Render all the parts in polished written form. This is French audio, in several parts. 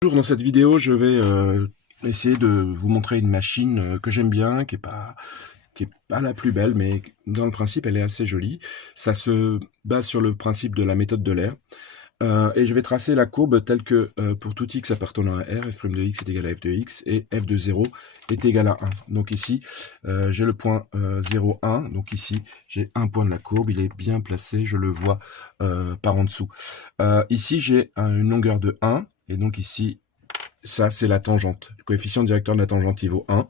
Bonjour, dans cette vidéo, je vais essayer de vous montrer une machine que j'aime bien, qui est pas la plus belle, mais dans le principe, elle est assez jolie. Ça se base sur le principe de la méthode de l'air. Et je vais tracer la courbe telle que pour tout x appartenant à R, f' de x est égal à f de x, et f de 0 est égal à 1. Donc ici, j'ai le point 0, 1. Donc ici, j'ai un point de la courbe, il est bien placé, je le vois par en dessous. Ici, j'ai une longueur de 1. Et donc ici, ça c'est la tangente. Le coefficient directeur de la tangente il vaut 1.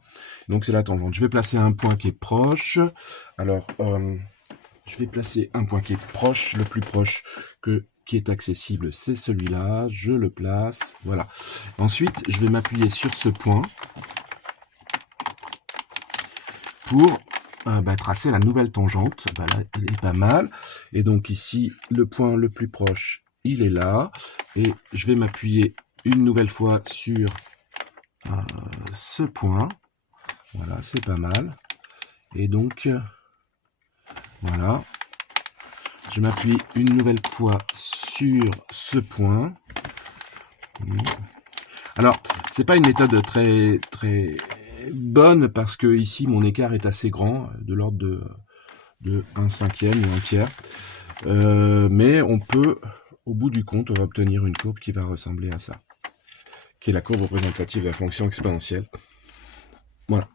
Donc c'est la tangente. Je vais placer un point qui est proche. Alors, je vais placer un point qui est proche. Le plus proche qui est accessible, c'est celui-là. Je le place. Voilà. Ensuite, je vais m'appuyer sur ce point pour tracer la nouvelle tangente. Là, il est pas mal. Et donc ici, le point le plus proche, il est là. Et je vais m'appuyer une nouvelle fois sur ce point. Voilà, c'est pas mal. Et donc, voilà. Je m'appuie une nouvelle fois sur ce point. Alors, c'est pas une méthode très bonne parce que ici mon écart est assez grand, de l'ordre de 1/5 ou 1/3. Mais on peut, au bout du compte, on va obtenir une courbe qui va ressembler à ça, qui est la courbe représentative de la fonction exponentielle. Voilà.